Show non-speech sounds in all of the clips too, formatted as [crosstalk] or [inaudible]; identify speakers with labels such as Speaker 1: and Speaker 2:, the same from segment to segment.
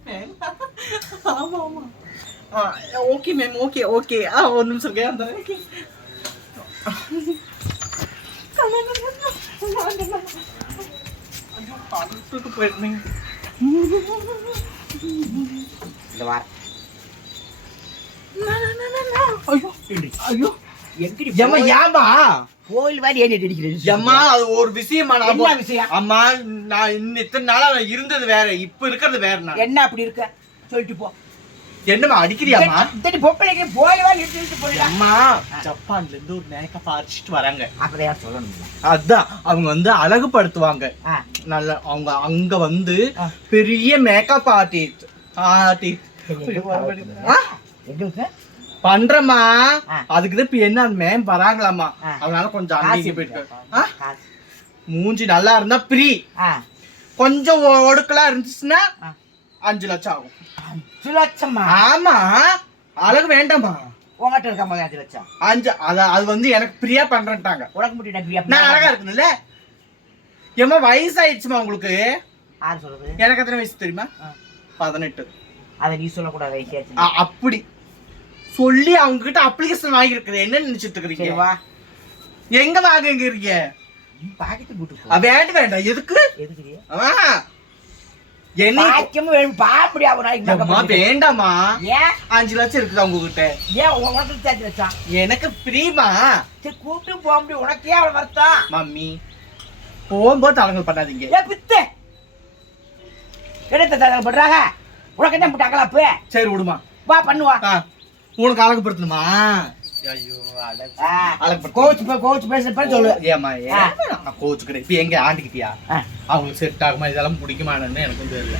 Speaker 1: [laughs] ஆமா ஆமா. Okay ma'am okay okay ஆ ஒரு நிமிஷம் இருக்கேன் அந்த படுத்துட்டு போயிருந்தீங்க. ஐயோ ஐயோ.
Speaker 2: கோயில் மாதிரி ஏன் அடிக்கிறது
Speaker 1: அது ஒரு விஷயமா
Speaker 2: என்ன விஷயம்?
Speaker 1: அம்மா நான் இன்னும் இத்தனை நாளா இருந்தது வேற இப்ப இருக்கிறது வேற
Speaker 2: என்ன அப்படி இருக்க? சொல்லிட்டு போ.
Speaker 1: என்னம்மா அடிக்கிறியாம்மா?
Speaker 2: இத்தனை பொம்பளைக்கு
Speaker 1: அம்மா ஜப்பான்ல இருந்து ஒரு நேக்க பறிச்சிட்டு வராங்க.
Speaker 2: அப்புறம் யார் சொல்லணும்
Speaker 1: அதான் அவங்க வந்து அழகுபடுத்துவாங்க.
Speaker 2: ஆ.
Speaker 1: நல்ல அவங்க அங்க வந்து. பெரிய மேக்கப் ஆர்டிஸ்ட் ஆர்டிஸ்ட் பண்றமா
Speaker 2: ஆ.
Speaker 1: அதுக்கு தான் இப்ப என்ன மேம் வராங்களாமா. அதனால கொஞ்சம் அங்கேயும் போயிட்டு. மூஞ்சி நல்லா இருந்தா ஃப்ரீ கொஞ்சம் ஒடுக்கலா இருந்துச்சுன்னா. அஞ்சு லட்சம் ஆகும்.
Speaker 2: அஞ்சு லட்சமா?
Speaker 1: ஆமா. அழகு வேண்டாமா
Speaker 2: உங்ககிட்ட இருக்க மாதிரி அஞ்சு லட்சம்?
Speaker 1: அஞ்சு அத அது வந்து எனக்கு ஃப்ரீயா பண்றேன்ட்டாங்க.
Speaker 2: உனக்கு மட்டும்
Speaker 1: நான் அழகா இருக்கணும்ல ஏமா வயசாயிடுச்சுமா உங்களுக்கு?
Speaker 2: யார் சொல்றது?
Speaker 1: எனக்கு எத்தனை வயசு தெரியுமா. பதினெட்டு.
Speaker 2: அதை நீ சொல்லக்கூடாது
Speaker 1: அப்படி. சொல்லி அவங்க கிட்ட அப்ளிகேஷன் வாங்கியிருக்கிறேன். என்ன நினைச்சிட்டு இருக்கிறீங்க?
Speaker 2: வா
Speaker 1: எங்க இருக்கீங்க
Speaker 2: கூட்டு போ.
Speaker 1: அ, வேண்டாம் வேண்டாம் எதுக்கு?
Speaker 2: எதுக்குடி?
Speaker 1: ஆ. என்ன
Speaker 2: வேணும் பா முடியாது நாளைக்கு makeup
Speaker 1: அம்மா,
Speaker 2: பண்ணிட்டு.
Speaker 1: வேண்டாமா
Speaker 2: ஏன்?
Speaker 1: அஞ்சு லட்சம் இருக்குதா உங்ககிட்ட
Speaker 2: ஏன் உன் உனக்கு சேர்த்து வச்சான்
Speaker 1: எனக்கு ஃப்ரீமா
Speaker 2: சரி கூப்பிட்டு போக முடியும். உனக்கே அவளை வருத்தம்.
Speaker 1: மம்மி போகும்போது தலங்கள் பண்ணாதீங்க.
Speaker 2: ஏ பித்து. எடுத்த தகவல் பண்றாங்க? உனக்கு என்ன போட்டாங்களா அப்ப
Speaker 1: சரி விடுமா.
Speaker 2: வா பண்ணுவா.
Speaker 1: உனக்கு அழகுப்படுத்தணுமா அவங்களுக்கு செட் ஆகுமா இதெல்லாம் பிடிக்குமான்னு எனக்கு தெரியல?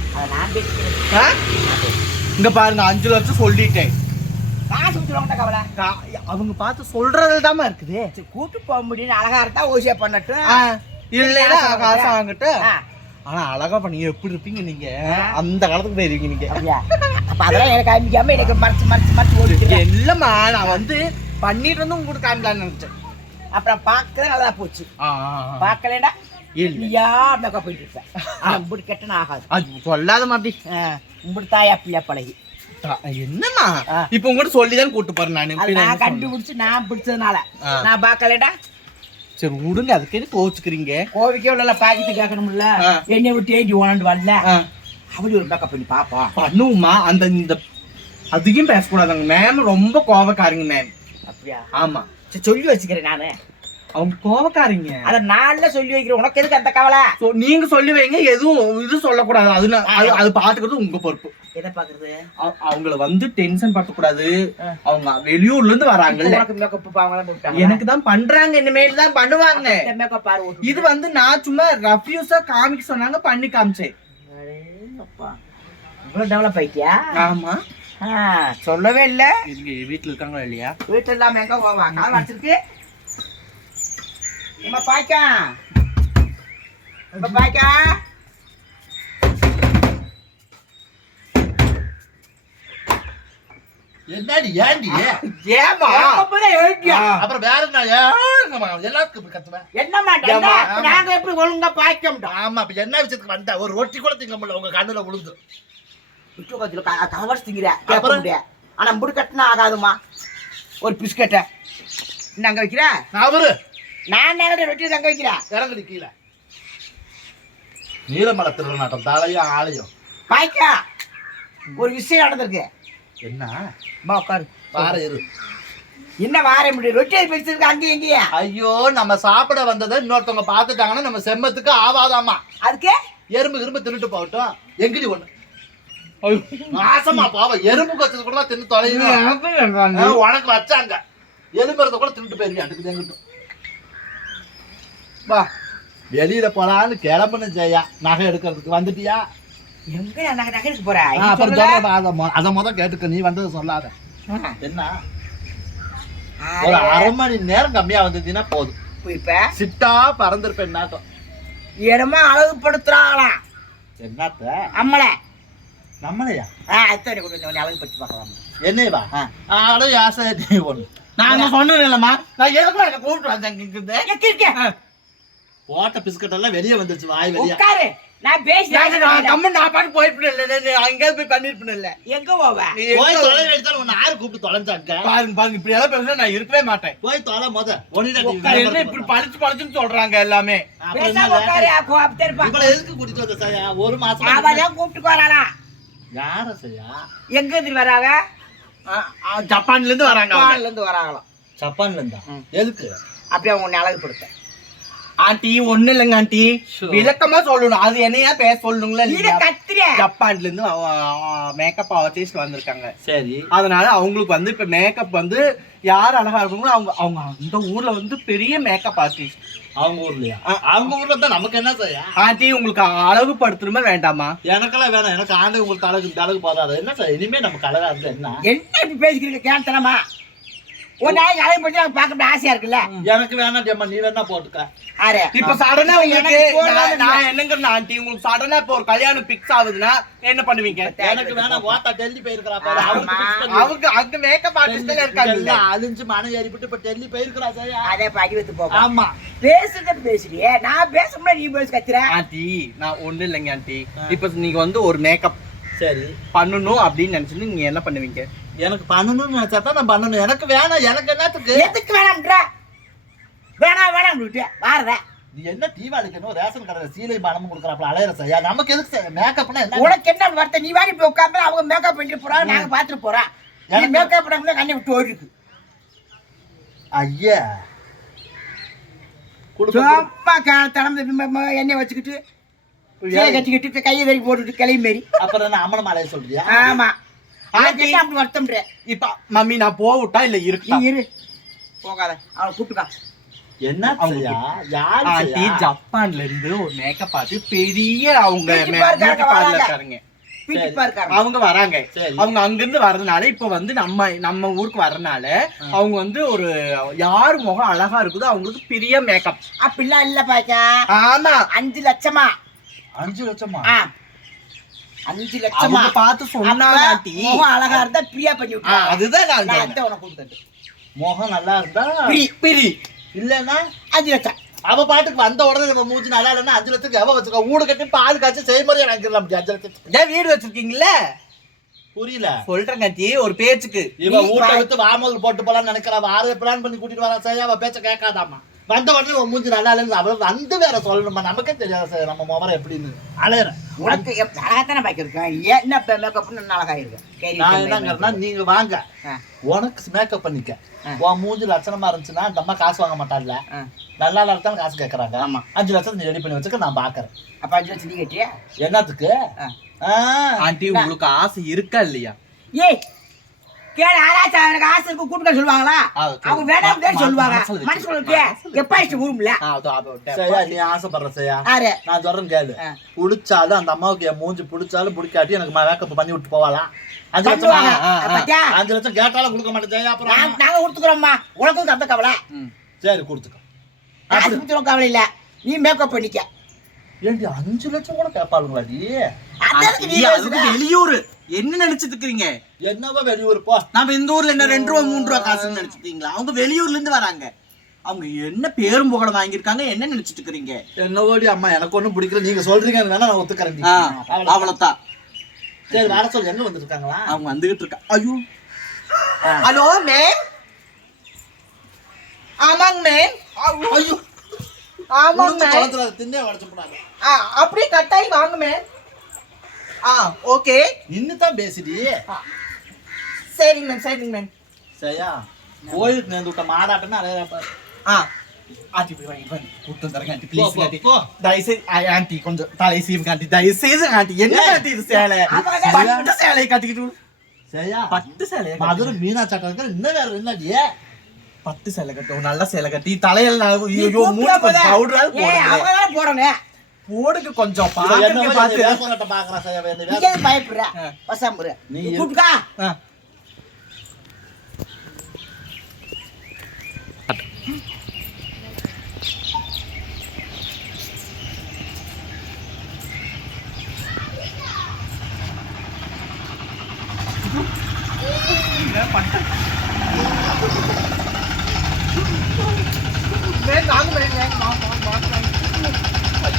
Speaker 1: இங்க பாருங்க அஞ்சு லட்சம் சொல்லிட்டேன். அவங்க பார்த்து சொல்றதுதாம்மா இருக்குது.
Speaker 2: சரி கூட்டு போக முடியும் அழகா இருந்தா ஓசியா பண்ணட்டும்.
Speaker 1: இல்லைன்னா காசு வாங்கிட்டு ஆனா அழகா பண்ணீங்க எப்படி இருப்பீங்க நீங்க? அந்த காலத்துக்கு போயிருவீங்க நீங்க.
Speaker 2: அப்ப அதெல்லாம் எனக்கு காமிக்காம எனக்கு மறைச்சு மறைச்சு மறைச்சு ஓடிக்கிறேன்
Speaker 1: இல்லம்மா நான் வந்து பண்ணிட்டு வந்து உங்களுக்கு காமிக்கலாம்னு நினைச்சேன்.
Speaker 2: அப்புறம் பார்க்கறது நல்லா போச்சு. பார்க்கலடா
Speaker 1: இல்ல.
Speaker 2: நீயா மேக்கப் போயிட்டு இருப்பேன் உம்புடி கெட்டன ஆகாது.
Speaker 1: அது சொல்லாத
Speaker 2: ஆ, உம்புடி தாயா பிள்ளையா பழகி.
Speaker 1: என்னம்மா. இப்ப உங்ககிட்ட சொல்லிதான் கூட்டு போறேன் நானு.
Speaker 2: கண்டுபிடிச்சு நான் பிடிச்சதுனால. நான் பார்க்கலடா?
Speaker 1: சரி விடுங்க அதுக்கு எது கோச்சுக்கிறீங்க
Speaker 2: கோவிக்கே உள்ள பாக்கெட்டு கேட்கணும்ல. என்னை விட்டு ஏஞ்சி ஓனாண்டு வரல? அப்படி ஒரு மேக்கப் பண்ணி பாப்பா.
Speaker 1: பண்ணுவோம்மா அந்த இந்த அதிகம் பேசக்கூடாதுங்க மேம் ரொம்ப கோவக்காரங்க மேம்
Speaker 2: அப்படியா?
Speaker 1: ஆமா.
Speaker 2: சரி சொல்லி வச்சுக்கிறேன் நானு.
Speaker 1: அவங்க கோவக்காரங்க.
Speaker 2: அத நான்ல சொல்லி வைக்கிறேன். உனக்கு எதுக்கு அந்த கவலை?
Speaker 1: நீங்க சொல்லி வைங்க. எதுவும் இது சொல்லக்கூடாது. அது அது அது பாத்துக்கிறது உங்க பொறுப்பு.
Speaker 2: எதை பாக்குறது
Speaker 1: அவ- அவங்கள வந்து டென்ஷன் படுத்தக்கூடாது
Speaker 2: ஆ.
Speaker 1: அவங்க வெளியூர்ல இருந்து
Speaker 2: போட்டாங்க
Speaker 1: எனக்கு தான் பண்றாங்க. இனிமேல் தான் பண்ணுவாங்க. இது வந்து நான் சும்மா ரஃப்யூஸா காமிக்க சொன்னாங்க பண்ணி காமிச்சேன்.
Speaker 2: இவ்வளவு டெவலப் ஆயிட்டியா?
Speaker 1: ஆமா.
Speaker 2: சொல்லவே இல்ல.
Speaker 1: வீட்டுல இருக்காங்களா இல்லையா?
Speaker 2: வீட்டுல இல்லாம எங்க போவாங்க? வச்சிருக்கு. நம்ம பாய்க்கா. நம்ம பாய்க்கா.
Speaker 3: என்னடி ஏண்டி
Speaker 1: ஏமா?
Speaker 2: அப்பதான் எழுப்பியா
Speaker 3: அப்புறம் வேற என்ன? எல்லாத்துக்கும் கத்துவேன்
Speaker 2: என்ன மாட்டேன்
Speaker 1: ஏம்மா?
Speaker 2: நாங்க எப்படி ஒழுங்கா பாய்க்க மாட்டோம்
Speaker 3: ஆமா இப்ப என்ன விஷயத்துக்கு வந்தா? ஒரு ரொட்டி கூட திங்க முடியல. உங்க கண்ணுல விழுந்து
Speaker 2: விட்டு கவர்ஸ் திங்கிற.
Speaker 3: அப்புறம்?
Speaker 2: முடியாது ஆனா முடி கட்டினா ஆகாதுமா. ஒரு பிஸ்கட்டை. என்ன அங்க வைக்கிற?
Speaker 3: அவரு
Speaker 2: நான் நேரடி ரொட்டி அங்க வைக்கிறேன்
Speaker 3: இறங்குடி கீழே. நீலமலை திருநாட்டம் தலையும் ஆளையும்.
Speaker 2: பாய்க்கா ஒரு விஷயம் நடந்திருக்கு.
Speaker 3: என்ன?
Speaker 2: அம்மா உட்காரு.
Speaker 3: வார இரு.
Speaker 2: என்ன வார முடியும் ரொட்டியை பிடிச்சிருக்கு அங்கேயும் இங்கேயும்.
Speaker 3: ஐயோ நம்ம சாப்பிட வந்ததை இன்னொருத்தவங்க பார்த்துட்டாங்கன்னா நம்ம செம்மத்துக்கு ஆவாதாமா
Speaker 2: அதுக்கு?
Speaker 3: எறும்பு எறும்பு தின்னுட்டு போகட்டும். எங்கிடி ஒண்ணு? நாசமா பாவம். எறும்பு வச்சது கூட தின்னு தொலையும் ஆ, உனக்கு வச்சாங்க. எலும்புறத கூட தின்னுட்டு போயிருங்க அதுக்கு எங்கிட்டும் வா. வெளியில போலான்னு கிளம்புன்னு ஜெயா. நகை எடுக்கிறதுக்கு வந்துட்டியா?
Speaker 2: எங்க நகை நகைக்கு போற?
Speaker 3: ஆ, அப்புறம் சொல்றேன் அதை மொ- அதை முத கேட்டுக்க நீ வந்தது சொல்லாத. என்ன? ஒரு அரை மணி நேரம் கம்மியா வந்ததுன்னா போதும்.
Speaker 2: இப்ப?
Speaker 3: சிட்டா பறந்துருப்பேன் நாட்டம்
Speaker 2: இடமா அழகுபடுத்துறாங்களாம்
Speaker 3: என்னத்த?
Speaker 2: அம்மளை
Speaker 3: நம்மளையா?
Speaker 2: ஆ அத்தனை கொண்டு வந்து அழகுபடுத்தி பார்க்கலாம்?
Speaker 3: என்னையவா?
Speaker 2: ஆ.
Speaker 3: யாசை நீ ஒண்ணு.
Speaker 1: நான் சொன்னேன் இல்லம்மா நான் எதுக்கு கூப்பிட்டு வந்தேன்
Speaker 3: போட்ட பிஸ்கட் எல்லாம் வெளியே வந்துருச்சு வாய் வெளியே.
Speaker 2: உட்காரு. நான் பேசி
Speaker 1: கம்மன் நான் பாட்டு போயிருப்பேன் அங்கேயாவது போய் பண்ணிருப்பேன்ல
Speaker 2: எங்க போவ?
Speaker 1: நீ
Speaker 3: போய் தொலை எடுத்தாலும் உன்னை யாரு கூப்பிட்டு தொலைஞ்சாங்க
Speaker 1: பாருங்க பாருங்க இப்படி எல்லாம் பேசுனா நான் இருக்கவே மாட்டேன்.
Speaker 3: போய் தொலை முத.
Speaker 1: உட்காரு, என்ன இப்படி பழிச்சு பழிச்சுன்னு சொல்றாங்க எல்லாமே?
Speaker 2: பேசாம உட்காரு கோபத்தே இருப்பான்
Speaker 3: இவளை எதுக்கு கூட்டிட்டு வந்த சாயா? ஒரு மாசம்
Speaker 2: அவதான் கூப்பிட்டு வரானா
Speaker 3: யார சாயா?
Speaker 2: எங்க இருந்து வராங்க
Speaker 1: ஜப்பான்ல இருந்து வராங்க.
Speaker 2: ஜப்பான்ல இருந்து வராங்களாம்.
Speaker 3: ஜப்பான்ல இருந்தா? எதுக்கு?
Speaker 2: அப்படியே அவங்க அழகுப்படுத்த
Speaker 1: ஆண்டி ஒண்ணு இல்லைங்க ஆண்டி. விளக்கமா சொல்லணும். அது என்னையா பேச சொல்லணுங்களா
Speaker 2: நீ
Speaker 1: இல்லையா?
Speaker 2: கத்துற
Speaker 1: ஜப்பான்ல இருந்து மேக்கப் ஆர்டிஸ்ட் வந்திருக்காங்க.
Speaker 3: சரி.
Speaker 1: அதனால அவங்களுக்கு வந்து இப்ப மேக்கப் வந்து யார் அழகா இருக்குங்களோ அவங்க அவங்க அந்த ஊர்ல வந்து பெரிய மேக்கப் ஆர்டிஸ்ட்
Speaker 3: அவங்க ஊர்லயா? அவங்க ஊர்ல தான் நமக்கு என்ன செய்யா?
Speaker 1: ஆண்டி உங்களுக்கு அழகுபடுத்தணுமா வேண்டாமா?
Speaker 3: எனக்கெல்லாம் வேணாம். எனக்கு ஆண்டு உங்களுக்கு அழகு இந்த அழகு போதாது. என்ன சார் இனிமே நமக்கு அழகா இருந்தா என்ன?
Speaker 2: என்ன பேசிக்கிறீங்க? கேட்டனமா ஒரு நாளைக்கு எனக்கு பார்க்க ஆசையா இருக்குல்ல?
Speaker 3: எனக்கு வேணாம் டேம்மா நீ வேணா போட்டுக்க.
Speaker 2: ஆறு.
Speaker 1: இப்ப சடனா உங்களுக்கு நான் என்னங்கிறேன் ஆண்டி? உங்களுக்கு சடனா இப்ப ஒரு கல்யாணம் பிக்ஸ் ஆகுதுன்னா என்ன பண்ணுவீங்க?
Speaker 3: எனக்கு வேணாம் ஓத்தா டெல்லி போயிருக்கிறா
Speaker 1: அவங்க அங்க மேக்கப் ஆர்டிஸ்ட் இருக்காங்க
Speaker 3: அழிஞ்சு மன ஏறிவிட்டு இப்ப டெல்லி போயிருக்கிறா சாயா
Speaker 2: அதே படி வைத்து போக
Speaker 3: ஆமா.
Speaker 2: பேசுறது பேசுறியே. நான் பேச முடியாது நீ பேச கத்துற.
Speaker 1: ஆண்டி நான் ஒண்ணு இல்லைங்க ஆண்டி. இப்ப நீங்க வந்து ஒரு மேக்கப்
Speaker 3: சரி.
Speaker 1: பண்ணணும் அப்படின்னு நினைச்சு நீங்க என்ன பண்ணுவீங்க?
Speaker 3: எனக்கு பண்ணணும்னு நினைச்சா தான் நான் பண்ணணும். எனக்கு வேணாம். எனக்கு என்னத்துக்கு?
Speaker 2: எதுக்கு வேணாம்ன்ற? வேணாம் வேணாம் வாரத.
Speaker 3: நீ என்ன தீபாவளிக்கணும் ரேஷன் கடையில் சீலை பணமும் கொடுக்குறாப்புல அலையிற செய்யா நமக்கு எதுக்கு மேக்கப்னா என்ன?
Speaker 2: உனக்கு என்ன வார்த்தை? நீ வாடி போய் உட்காந்து அவங்க மேக்கப் பண்ணிட்டு போறாங்க நாங்க பாத்துட்டு போறோம் நீ
Speaker 3: எனக்கு-
Speaker 2: மேக்கப் பண்ணாம கண்ணை விட்டு ஓடிருக்கு.
Speaker 3: ஐயா.
Speaker 2: சும்மா தடம் எண்ணெய் வச்சுக்கிட்டு கட்டிக்கிட்டு கையை தறி போட்டுட்டு கிளை மாரி.
Speaker 3: அப்புறம் என்ன அம்மன மாலையை சொல்றியா?
Speaker 2: ஆமா. அப்படி வருத்தம்ன்ற.
Speaker 1: இப்ப மம்மி நான் போகட்டா இல்ல
Speaker 2: நீ
Speaker 1: இருக்கா
Speaker 2: இரு. போகாத. அவனை கூப்பிட்டுக்கா.
Speaker 3: என்ன
Speaker 1: ஆண்டி ஜப்பான்ல இருந்து ஒரு மேக்கப் பார்த்து பெரிய அவங்க. இருக்காருங்க
Speaker 2: வீட்டுக்கு இருக்காங்க
Speaker 1: அவங்க வராங்க.
Speaker 3: சரி.
Speaker 1: அவங்க அங்கிருந்து வர்றதுனால இப்ப வந்து நம்ம நம்ம ஊருக்கு வர்றதுனால அவங்க வந்து ஒரு யார் முகம் அழகா இருக்குதோ அவங்களுக்கு பெரிய மேக்கப்
Speaker 2: அப்படிலாம் இல்ல பாச்சா
Speaker 1: ஆமா.
Speaker 2: அஞ்சு லட்சமா.
Speaker 3: அஞ்சு லட்சமா?
Speaker 2: அஞ்சு லட்சமா?
Speaker 1: பார்த்து ஆண்டி.
Speaker 2: முகம் அழகா இருந்தா பிரியா பண்ணி விட்டுருவாங்க.
Speaker 1: அதுதான் நான்.
Speaker 2: அந்த உனக்கு கொடுத்தது
Speaker 3: முகம் நல்லா இருந்தா?
Speaker 2: பிரி
Speaker 1: பிரி.
Speaker 3: இல்லன்னா?
Speaker 2: அஞ்சு லட்சம்.
Speaker 3: அவ பாட்டுக்கு வந்த உடனே நம்ம மூஞ்சி நல்லா இல்லைன்னா அஞ்சு லட்சத்துக்கு எவ வச்சுக்கோ வீடு கட்டி பால் காய்ச்சி செய்முறை வாங்கிடலாம் அப்படி அஞ்சு லட்சத்துக்கு.
Speaker 1: ஏன் வீடு வச்சிருக்கீங்கல்ல?
Speaker 3: புரியல.
Speaker 1: சொல்றேங்க ஆண்டி ஒரு பேச்சுக்கு.
Speaker 3: இவ
Speaker 2: நீ
Speaker 3: வீட்டை விட்டு வாமல் போட்டு போலாம்னு நினைக்கிறா. ஆறு பிளான் பண்ணி கூட்டிட்டு வரா சரியா அவ பேச்ச கேட்காதாமா வந்த உடனே உன் மூஞ்சி நல்லா இல்லைன்னு அவள் வந்து வேற சொல்லணுமா? நமக்கே தெரியாது சார்? நம்ம முகரம் எப்படின்னு. அலையிறேன்
Speaker 2: உனக்கு அழகாத்தானே பாக்கி இருக்கேன் என்ன மேக்கப் நல்ல அழகா இருக்கு சரி,
Speaker 3: நான் என்னங்கிறேன்னா நீங்க வாங்க. உனக்கு மேக்கப் பண்ணிக்க. உன் மூஞ்சி லட்சணமா இருந்துச்சுன்னா அந்த அம்மா காசு வாங்க மாட்டான்ல
Speaker 2: ஆ.
Speaker 3: நல்லா இருந்தாலும் காசு கேட்கறாங்க
Speaker 2: ஆமா.
Speaker 3: அஞ்சு லட்சம் நீ ரெடி பண்ணி வச்சுக்க நான் பாக்குறேன்.
Speaker 2: அப்ப அஞ்சு லட்சம் நீ கட்டியா?
Speaker 3: என்னத்துக்கு?
Speaker 1: ஆண்டி உங்களுக்கு ஆசை இருக்கா இல்லையா?
Speaker 2: ஏய் யாராச்சும் அவனுக்கு ஆசை இருக்கு சொல்லுவாங்களா. அவங்க வேணாம் பேர் சொல்லுவாங்க. இருக்கு எப்பா இஷ்டம் ஊரும்ல?
Speaker 3: சரியா நீ ஆசைப்படுற சரியா? நான் சொல்றேன் கேளு. புடிச்சாலும் அந்த அம்மாவுக்கு என் மூஞ்சி பிடிச்சாலும் பிடிக்காட்டி எனக்கு மேக்கப் பண்ணி விட்டு போவாளாம். அஞ்சு லட்சம்? அஞ்சு லட்சம் கேட்டாலும் கொடுக்க மாட்டேன் அப்புறம்
Speaker 2: நான் நாங்க கொடுத்துக்கிறோம்மா. உனக்கும் அந்த கவலை.
Speaker 3: சரி கொடுத்துக்க.
Speaker 2: கவலை இல்ல. நீ மேக்கப் பண்ணிக்க.
Speaker 3: ஏண்டி அஞ்சு லட்சம் கூட கேட்பாளுங்களாடி.
Speaker 1: வெளியூர்? என்ன நினைச்சிட்டு இருக்கீங்க
Speaker 3: என்னவோ வெளியூர் போ
Speaker 1: நம்ம இந்த ஊர்ல என்ன ரெண்டு ரூபா மூணு ரூபா காசுன்னு நினைச்சிட்டீங்களா அவங்க வெளியூர்ல இருந்து வராங்க. அவங்க என்ன பேரும் புகழ வாங்கியிருக்காங்க என்ன நினைச்சிட்டு இருக்கிறீங்க
Speaker 3: என்னவோடி அம்மா எனக்கு ஒண்ணும் பிடிக்கல. நீங்க சொல்றீங்க வேணா நான் ஒத்துக்கிறேன் அவ்வளவுதான். சரி வர சொல்லு. எங்க வந்துருக்காங்களா?
Speaker 1: அவங்க வந்துகிட்டு இருக்கா ஐயோ. ஹலோ மேம் ஆமாங்க மேம் ஐயோ. ஆமாங்க மேம்
Speaker 3: தின்னே உடச்சு போனாங்க
Speaker 1: அப்படியே கட்டாயி வாங்க மேம் ஆ ஓகே.
Speaker 3: இன்னும் தான் பேசுடி
Speaker 1: சரிங்க மேம் சரிங்க மேம்.
Speaker 3: சரியா? கோயிலுக்கு நேர்ந்து விட்ட மாடாட்டம்னு அலையிறா பாரு
Speaker 1: ஆ. ஆண்டி போய் வாங்கி வாங்கி கூட்டம் தரங்க ஆண்டி. Please aunty. தயவுசெய்து ஆண்டி கொஞ்சம் தலை சீவுங்க ஆண்டி. தயவுசெய்து ஆண்டி. என்ன. ஆண்டி இது சேலை? பட்டு சேலையை கட்டிக்கிட்டு
Speaker 3: சரியா?
Speaker 1: பட்டு சேலையை
Speaker 3: மதுரை
Speaker 1: கட்டிக்கிட்டு.
Speaker 3: மீனா சட்டம் இன்னும் வேற என்னடி
Speaker 1: பட்டு சேலை கட்டும் நல்ல சேலை கட்டி. தலையில ஐயோ? பவுடரால்
Speaker 2: போடணும்.
Speaker 1: போடுங்க கொஞ்சம்
Speaker 3: இவ
Speaker 1: பாக்குறதுக்கு
Speaker 3: என்னவோ
Speaker 1: பார்த்து.
Speaker 3: என்னை வேஷம் கட்ட பாக்குறா சரியா வேற
Speaker 2: நீ எதுக்கு பயப்படுற
Speaker 3: நீ இரு.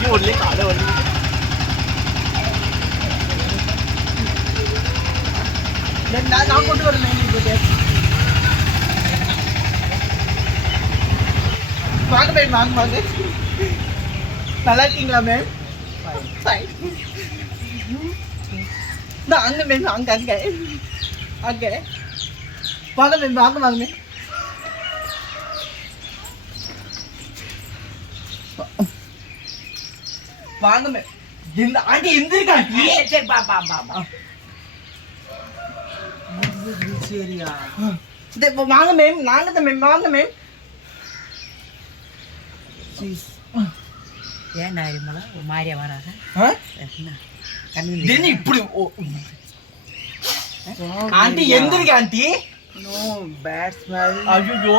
Speaker 1: ഉള്ളിൽ കാട് വന്നു ഞാൻ കൊണ്ടുവരുന്നേ ഇവിടെ வாங்க மேம் வாங்க வாங்க நல்லா இருக்கீங்களா மேம் அங்க மேம் அங்க அங்க அங்க வாங்க மேம் வாங்க வாங்க மேம் வாங்க மேம் இந்த ஆண்டி எந்திரிக்கா ஆண்டி
Speaker 4: சரி பா பா பா பா. சரியா
Speaker 1: இப்ப வாங்க மேம் நாங்க தான் மேம் வாங்க மேம்
Speaker 4: ஏன்டா இருமலா ஒரு மாதிரியா வராத? என்ன?
Speaker 1: இப்படி ஓ- ஆண்டி எந்திரிக்க ஆண்டி?
Speaker 4: நோ பேட் ஸ்மெல்
Speaker 1: ஐயோ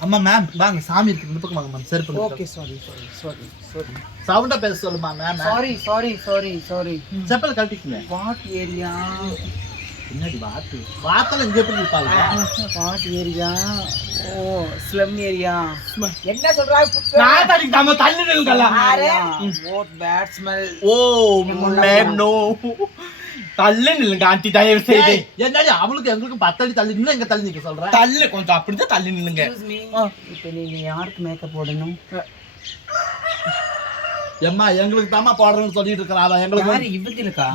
Speaker 3: அம்மா மேம் வாங்க. சாமி இருக்கு. இந்த பக்கம் வாங்க மேம் செருப்பு
Speaker 4: okay sorry sorry sorry sorry
Speaker 3: சவுண்டா பேச சொல்லுமா ma'am?
Speaker 4: Sorry sorry sorry sorry
Speaker 3: chappal கழட்டிக்குங்க.
Speaker 4: What area
Speaker 3: பின்னாடி வாத்து? வாத்தல இங்க எப்படி இருப்பாங்க?
Speaker 4: What area oh slum area என்ன சொல்றா
Speaker 1: நான் தடி நம்ம தள்ளி நில்லுங்களா
Speaker 4: what bad smell
Speaker 1: oh ma'am no தள்ளி நில்லுங்க ஆண்டி தயவு செய்து.
Speaker 3: ஏய், என்னடி அவளுக்கு எங்களுக்கு பத்தடி தள்ளி நின்னு எங்க தள்ளி நிக்க சொல்ற?
Speaker 1: தள்ளு கொஞ்சம் அப்படிதான் தள்ளி நில்லுங்க.
Speaker 4: இப்போ நீங்க யாருக்கு மேக்கப் போடணும்?
Speaker 3: எம்மா எங்களுக்கு தாமா போடுறேன்னு சொல்லிட்டு இருக்கிறா. அவ எங்களுக்கு
Speaker 4: இவங்களுக்கா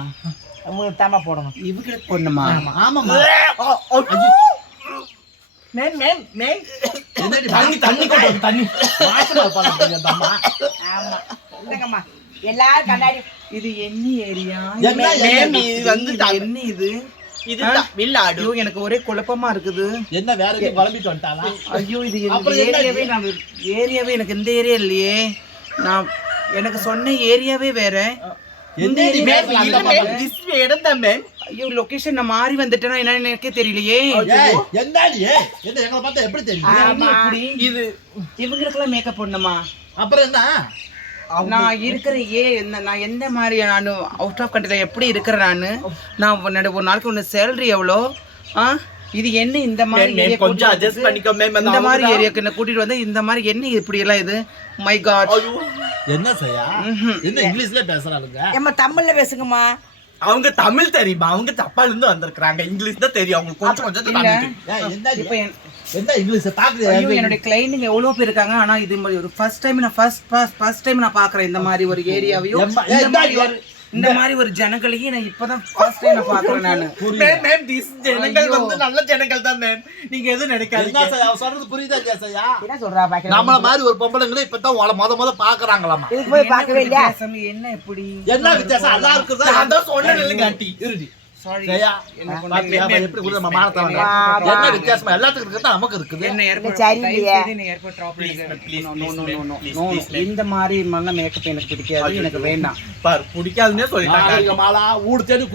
Speaker 4: உங்களுக்கு தாமா போடணும். இவங்களுக்கு போடணுமா
Speaker 3: ஆமா, ஆமாம்மா.
Speaker 1: Ma'am ma'am ma'am. தண்ணி தண்ணி கொண்டு தண்ணி.
Speaker 3: இருப்பாங்க அம்மா
Speaker 4: ஆமா. இல்லங்கம்மா. எல்லாரும் கண்ணாடி. இது என்ன ஏரியா?
Speaker 1: மேம் இது வந்து
Speaker 4: என்ன இது?
Speaker 1: இது
Speaker 4: ஐயோ எனக்கு ஒரே குழப்பமா இருக்குது.
Speaker 3: என்ன வேற எங்கேயும் குழம்பிட்டு வந்துட்டாளா?
Speaker 4: ஐயோ இது ஏரியாவே நான் ஏரியாவே எனக்கு இந்த ஏரியா இல்லையே. நான் எனக்கு சொன்ன ஏரியாவே வேற. ஐயோ லொகேஷன் நான் மாறி வந்துட்டேனா என்னன்னு எனக்கே தெரியலையே.
Speaker 1: இது
Speaker 4: இவங்களுக்கெல்லாம் மேக்கப் பண்ணணுமா
Speaker 3: அப்புறம் என்ன?
Speaker 4: நான் இருக்கிற ஏ என்ன- நான் எந்த மாதிரி நான்? அவுட் ஆஃப் கண்ட்ரில எப்படி இருக்கிறேன் நான்? நான் ஒரு நாளைக்கு உன்ன சேலரி எவ்வளோ? ஆ? இது என்ன இந்த மாதிரி
Speaker 1: கொஞ்சம் adjust பண்ணிக்கோ, மேம்.
Speaker 4: இந்த மாதிரி
Speaker 1: அவங்க
Speaker 4: ஏரியாக்கு என்ன கூட்டிட்டு வந்து இந்த மாதிரி என்ன இப்படி எல்லாம் இது மை காட்
Speaker 3: என்ன செய்யா என்ன இங்கிலீஷ்ல பேசுறாளுங்க?
Speaker 4: ஏம்மா தமிழ்ல பேசுங்கம்மா.
Speaker 1: அவங்க தமிழ் தெரியுமா? அவங்க ஜப்பான்ல இருந்து வந்திருக்காங்க இங்கிலீஷ் தான் தெரியும். அவங்களுக்கு கொஞ்சம் கொஞ்சம்
Speaker 3: என்ன இங்கிலீஷ் பாக்குறியா
Speaker 4: ஐயோ என்னுடைய கிளைண்ட்டுங்க எவ்வளோ பேர் இருக்காங்க? ஆனா இது மாதிரி ஒரு ஃபர்ஸ்ட் டைம் நான் ஃபர்ஸ்ட் ஃபர்ஸ்ட் டைம் நான் பாக்குறேன் இந்த மாதிரி ஒரு ஏரியாவையும் இந்த மாதிரி ஒரு ஜனங்களையும் நான் இப்பதான் ஃபர்ஸ்ட் டைம் நான் பாக்குறேன் நான்.
Speaker 1: மேம் மேம் these ஜனங்கள். வந்து நல்ல ஜனங்கள் தான் மேம் நீங்க எதுவும்
Speaker 3: என்ன
Speaker 1: நினைக்காதீங்க
Speaker 3: அவ சொல்றது புரியுதா இல்லையா செய்யா
Speaker 4: என்ன சொல்றா பாக்கிறேன்
Speaker 3: நம்மள மாதிரி ஒரு பொம்பளைங்களே இப்பதான் உங்களை முத முத பாக்குறாங்களாமா?
Speaker 4: இதுக்கு போய் பார்க்கவே இல்லையா? என்ன இப்படி?
Speaker 3: என்ன வித்தியாசம்? நல்லா இருக்குதா
Speaker 1: நான் தான் சொன்னேன் இல்லைங்க ஆண்டி.
Speaker 3: இருடி
Speaker 4: சாரி என்ன
Speaker 3: வித்தியாசமா? எல்லாத்துக்கும் இருக்கிறது நமக்கு இருக்குது.
Speaker 4: இந்த மாதிரி மண்ண மேக்கப் எனக்கு பிடிக்காது. எனக்கு வேண்டாம்.
Speaker 1: பாரு பிடிக்காதுன்னே சொல்லிட்டாங்க.
Speaker 3: மாலா ஊடு தேடி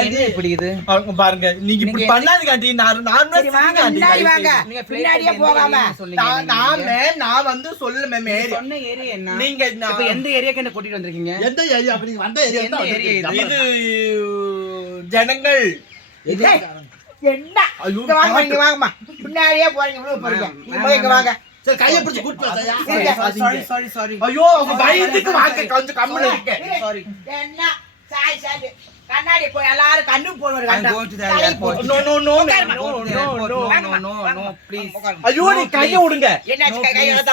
Speaker 4: என்ன இப்படி இது?
Speaker 1: பாருங்க நீங்க இப்படி ஆண்டி. நான் நான் நான் வந்து சொல்ல மேம்
Speaker 4: நீங்க
Speaker 1: ஏரியா
Speaker 4: சொன்ன ஏரியா என்ன?
Speaker 1: நீங்க நான்-
Speaker 4: இப்ப எந்த ஏரியாக்கு என்ன கூட்டிட்டு வந்திருக்கீங்க?
Speaker 3: எந்த ஏரியா அப்ப நீங்க வந்த ஏரியா
Speaker 4: எந்த area இது?
Speaker 1: இது
Speaker 2: என்ன?
Speaker 1: ஐயோ,
Speaker 2: இங்க வாங்க இங்க வாங்கம்மா. பின்னாடியே போறீங்க இவ்வளவு போறீங்க. நீங்க போய் இங்க வாங்க.
Speaker 3: சரி கையை பிடிச்சு கூட்டு வா செய்யா
Speaker 4: சாரி சாரி சாரி
Speaker 1: ஐயோ அவங்க பயந்துக்கு வாங்க கொஞ்சம் கம்முனு இருக்க
Speaker 4: சாரி
Speaker 2: என்ன? சாய் சாய். கண்ணாடி போய் எல்லாரும் கண்ணு போடுவாரு
Speaker 4: I'm going to the airport.
Speaker 1: No. ஐயோ கைய விடுங்க.
Speaker 2: என்னாச்சு கை இருக்கு?